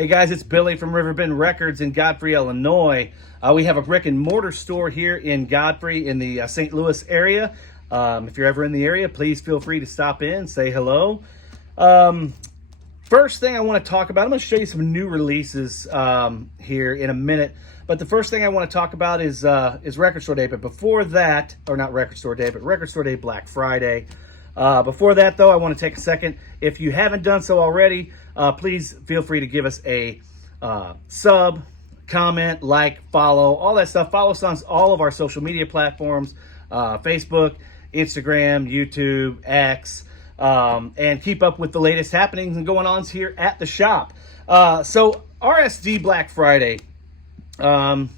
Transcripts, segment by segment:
Hey guys, it's Billy from Riverbend Records in Godfrey, Illinois. We have a brick and mortar store here in Godfrey in the St. Louis area. If you're ever in the area, please feel free to stop in, say hello. First thing I want to talk about, I'm going to show you some new releases here in a minute. But the first thing I want to talk about is Record Store Day. But before that, or not Record Store Day, but Record Store Day Black Friday. Before that, though, I want to take a second. If you haven't done so already, please feel free to give us a sub, comment, like, follow, all that stuff. Follow us on all of our social media platforms, Facebook, Instagram, YouTube, X, and keep up with the latest happenings and going on here at the shop. So RSD Black Friday, a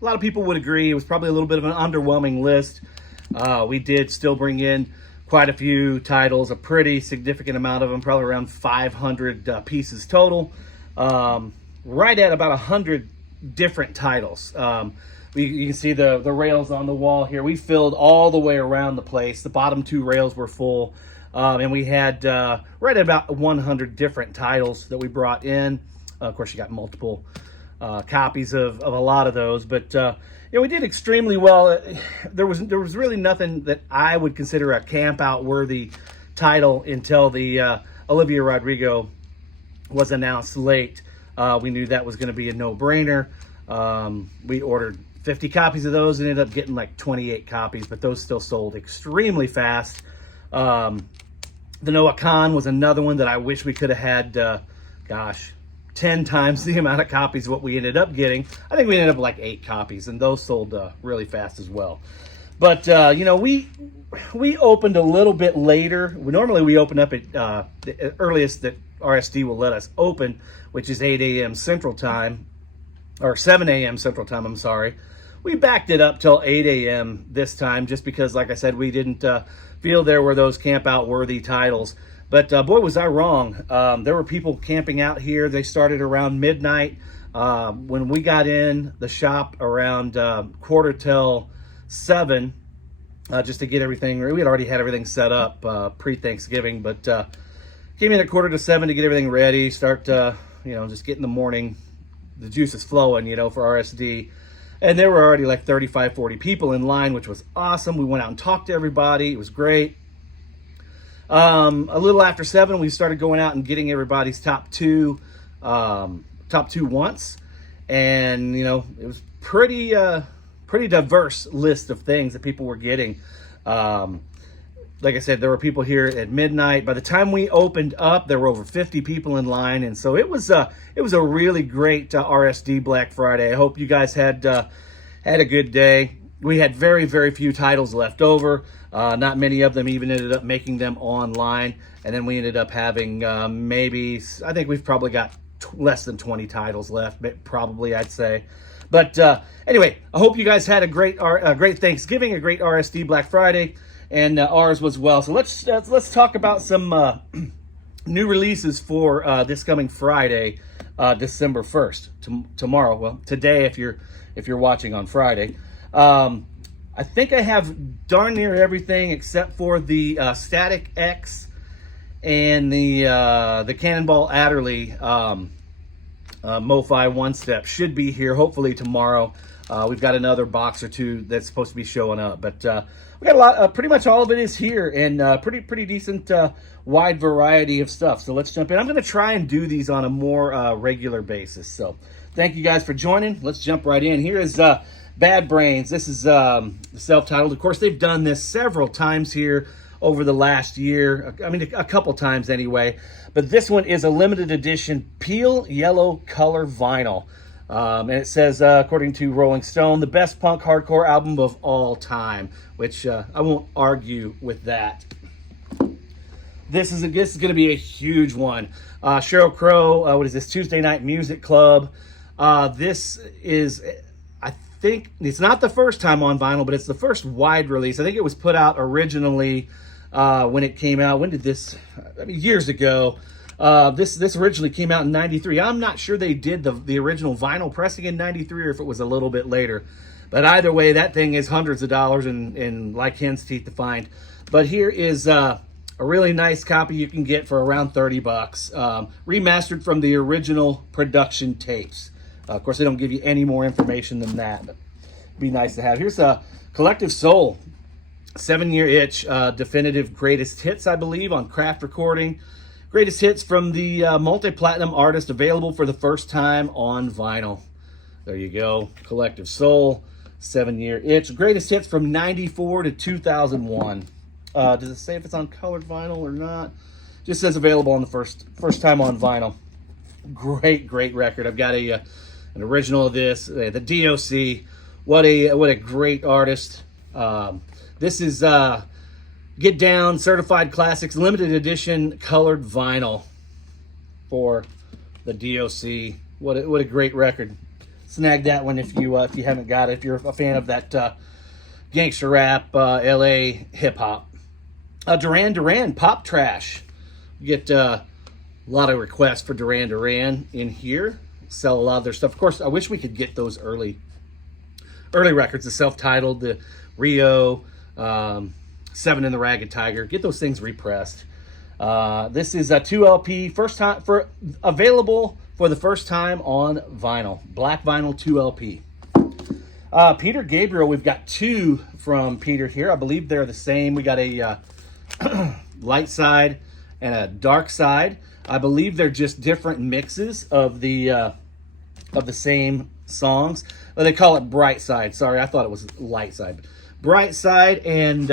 lot of people would agree it was probably a little bit of an underwhelming list. We did still bring in quite a few titles, a pretty significant amount of them, probably around 500 pieces total, right at about 100 different titles. You can see the rails on the wall here. We filled all the way around the place. The bottom two rails were full, and we had right at about 100 different titles that we brought in. Of course, you got multiple copies of a lot of those, but we did extremely well. There was really nothing that I would consider a camp out worthy title until the Olivia Rodrigo was announced late. We knew that was going to be a no-brainer. We ordered 50 copies of those and ended up getting like 28 copies, but those still sold extremely fast. The Noah Kahan was another one that I wish we could have had, 10 times the amount of copies what we ended up getting. I think we ended up with like 8 copies, and those sold really fast as well. But we opened a little bit later. Normally we open up at the earliest that RSD will let us open, which is 8 a.m. Central Time, or 7 a.m. Central Time, I'm sorry. We backed it up till 8 a.m. this time just because, like I said, we didn't feel there were those camp-out worthy titles. But boy, was I wrong. There were people camping out here. They started around midnight. When we got in the shop around quarter till 7, just to get everything, we had already had everything set up pre-Thanksgiving, but came in at quarter to 7 to get everything ready, start, just getting the morning, the juices flowing, for RSD. And there were already like 35, 40 people in line, which was awesome. We went out and talked to everybody. It was great. A little after 7, we started going out and getting everybody's top two wants, and it was pretty diverse list of things that people were getting. Like I said, there were people here at midnight. By the time we opened up, there were over 50 people in line, and so it was a really great RSD Black Friday. I hope you guys had a good day. We had very, very few titles left over. Not many of them even ended up making them online. And then we ended up having I think we've probably got less than 20 titles left, probably, I'd say. But anyway, I hope you guys had a great Thanksgiving, a great RSD Black Friday, and ours was well. So let's talk about some new releases for this coming Friday, December 1st, tomorrow. Well, today if you're watching on Friday. I think I have darn near everything except for the Static X and the Cannonball Adderley MoFi one-step should be here hopefully tomorrow. We've got another box or two that's supposed to be showing up, but we got a lot. Pretty much all of it is here, and pretty decent wide variety of stuff. So let's jump in. I'm going to try and do these on a more regular basis. So thank you guys for joining. Let's jump right in. Here is Bad Brains. This is self-titled. Of course, they've done this several times here over the last year. I mean, a couple times anyway. But this one is a limited edition peel yellow color vinyl. And it says, according to Rolling Stone, the best punk hardcore album of all time, which I won't argue with that. This is going to be a huge one. Sheryl Crow, what is this, Tuesday Night Music Club. This is, I think, it's not the first time on vinyl, but it's the first wide release. I think it was put out originally when it came out. When did this, years ago. This originally came out in 93. I'm not sure they did the original vinyl pressing in 93 or if it was a little bit later. But either way, that thing is hundreds of dollars and like hen's teeth to find. But here is a really nice copy you can get for around 30 bucks. Remastered from the original production tapes. Of course, they don't give you any more information than that, but it'd be nice to have. Here's a Collective Soul 7-year itch, definitive greatest hits, I believe, on Craft Recording. Greatest hits from the multi-platinum artist, available for the first time on vinyl. There you go. Collective Soul 7-year itch. Greatest hits from 94 to 2001. Does it say if it's on colored vinyl or not? Just says available on the first time on vinyl. Great record. I've got an original of this. The DOC. What a great artist. This is Get Down Certified Classics limited edition colored vinyl for the DOC. What a great record. Snag that one if you haven't got it. If you're a fan of that gangster rap, LA hip hop. Duran Duran Pop Trash. You get a lot of requests for Duran Duran in here. Sell a lot of their stuff. Of course, I wish we could get those early records, the self-titled, the Rio, Seven and the Ragged Tiger. Get those things repressed. This is a 2 LP, available for the first time on vinyl. Black vinyl 2 LP. Peter Gabriel, we've got 2 from Peter here. I believe they're the same. We got a light side and a dark side. I believe they're just different mixes of the same songs. Well, they call it Bright Side. Sorry, I thought it was Light Side. Bright Side and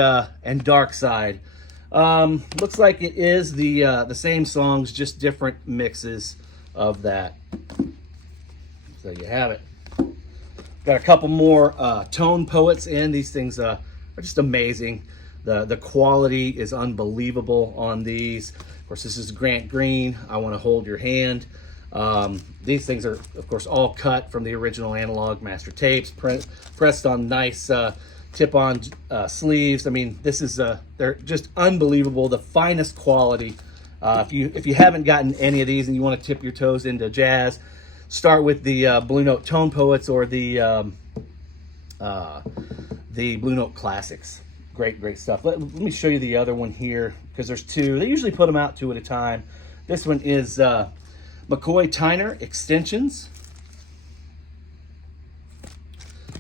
Dark Side. Looks like it is the same songs, just different mixes of that. So you have it. Got a couple more Tone Poets in. These things are just amazing. The quality is unbelievable on these. Of course, this is Grant Green, I Want to Hold Your Hand. These things are, of course, all cut from the original analog master tapes, pressed on nice tip-on sleeves. I mean, this is they're just unbelievable, the finest quality. If you haven't gotten any of these and you want to tip your toes into jazz, start with the Blue Note Tone Poets or the Blue Note Classics. Great stuff. Let me show you the other one here, because there's 2. They usually put them out 2 at a time. This one is McCoy Tyner Extensions.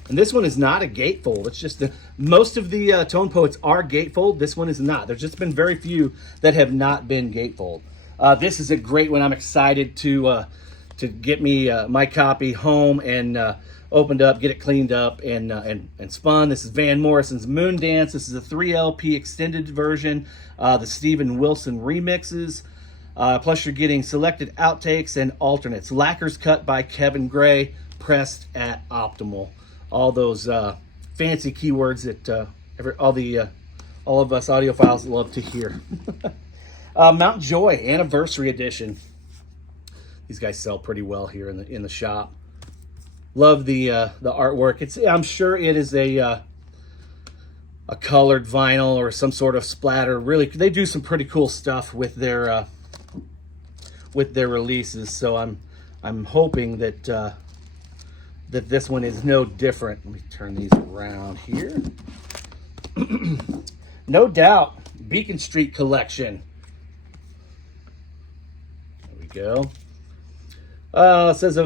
And this one is not a gatefold. It's just most of the Tone Poets are gatefold. This one is not. There's just been very few that have not been gatefold. This is a great one. I'm excited to get me my copy home and opened up, get it cleaned up and spun. This is Van Morrison's Moon Dance. This is a 3 LP extended version. The Steven Wilson remixes. Plus you're getting selected outtakes and alternates. Lacquers cut by Kevin Gray, pressed at Optimal. All those fancy keywords that all of us audiophiles love to hear. Mount Joy Anniversary Edition. These guys sell pretty well here in the shop. Love the artwork. I'm sure it is a colored vinyl or some sort of splatter. Really, they do some pretty cool stuff with their releases. So I'm hoping that this one is no different. Let me turn these around here. No Doubt Beacon Street Collection. There we go. It says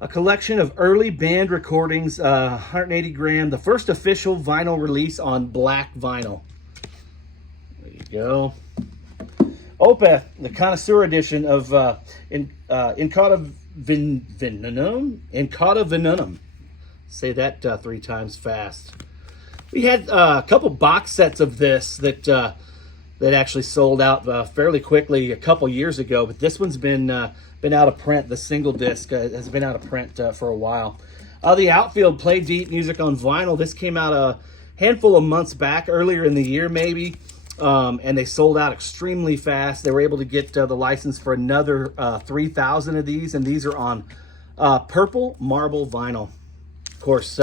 a collection of early band recordings, 180 gram, the first official vinyl release on black vinyl. There you go. Opeth, the Connoisseur Edition of Incauda Venenum. Say that 3 times fast. We had a couple box sets of this that actually sold out fairly quickly a couple years ago, but this one's been out of print. The single disc has been out of print for a while. The Outfield Play Deep music on vinyl. This came out a handful of months back, earlier in the year maybe, and they sold out extremely fast. They were able to get the license for another 3,000 of these, and these are on purple marble vinyl. Of course,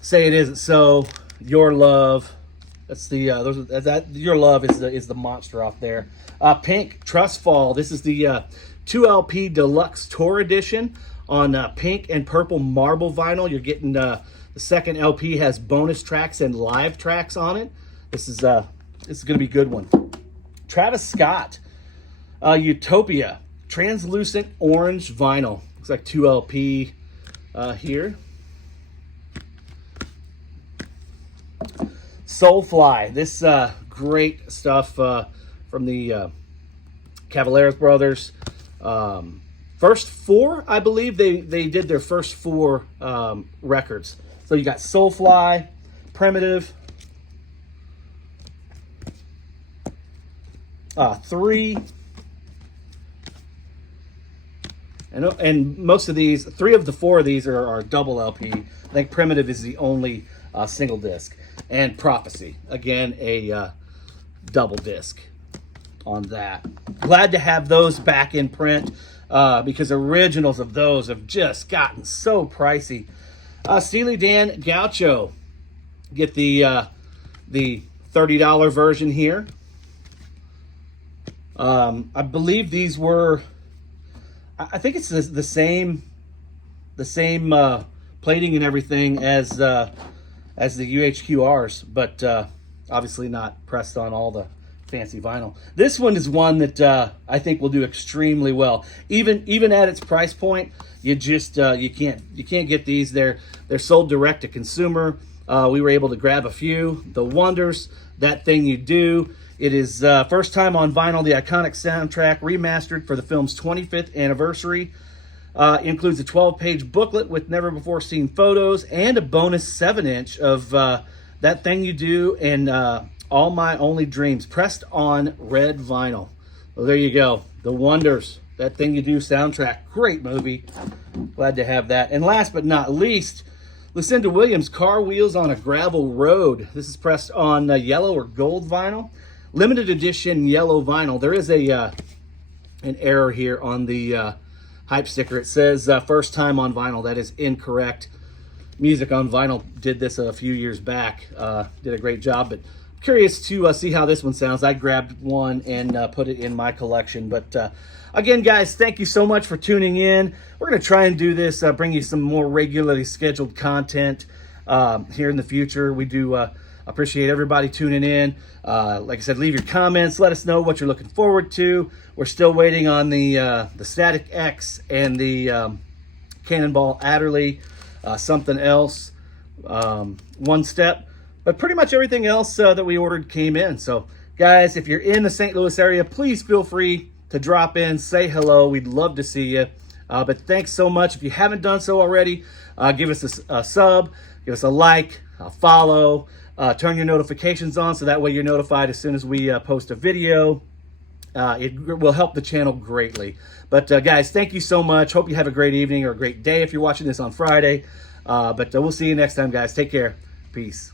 Say It Isn't So, Your Love. That's the Your Love is the monster off there. Pink Trust Fall. This is the 2 LP Deluxe Tour Edition on pink and purple marble vinyl. You're getting the second LP has bonus tracks and live tracks on it. This is This is going to be a good one. Travis Scott, Utopia, translucent orange vinyl. Looks like 2 LP here. Soulfly, this great stuff from the Cavaliers brothers. First 4, I believe they did their first 4 records. So you got Soulfly, Primitive, 3, and most of these, 3 of the 4 of these are double LP. I think Primitive is the only single disc, and Prophecy, again a double disc on that. Glad to have those back in print because originals of those have just gotten so pricey. Steely Dan Gaucho, get the $30 version here. I believe these were, I think it's the same plating and everything as the UHQRs, but obviously not pressed on all the fancy vinyl. This one is one that I think will do extremely well. Even at its price point, you just you can't get these. They're sold direct to consumer. We were able to grab a few. The Wonders, That Thing You Do. It is first time on vinyl, the iconic soundtrack remastered for the film's 25th anniversary. Includes a 12-page booklet with never-before-seen photos and a bonus 7-inch of That Thing You Do and All My Only Dreams, pressed on red vinyl. Well, there you go. The Wonders, That Thing You Do soundtrack. Great movie. Glad to have that. And last but not least, Lucinda Williams, Car Wheels on a Gravel Road. This is pressed on yellow or gold vinyl. Limited edition yellow vinyl. There is an error here on the hype sticker. It says first time on vinyl. That is incorrect. Music on Vinyl did this a few years back. Did a great job, but curious to see how this one sounds. I grabbed one and put it in my collection. But again, guys, thank you so much for tuning in. We're going to try and do this, bring you some more regularly scheduled content here in the future. We do appreciate everybody tuning in. Like I said, leave your comments. Let us know what you're looking forward to. We're still waiting on the Static X and the Cannonball Adderley. Something else, One Step. But pretty much everything else that we ordered came in. So, guys, if you're in the St. Louis area, please feel free to drop in, say hello. We'd love to see you. But thanks so much. If you haven't done so already, give us a sub, give us a like, a follow, turn your notifications on so that way you're notified as soon as we post a video. It will help the channel greatly. But guys, thank you so much. Hope you have a great evening or a great day if you're watching this on Friday. But we'll see you next time, guys. Take care. Peace.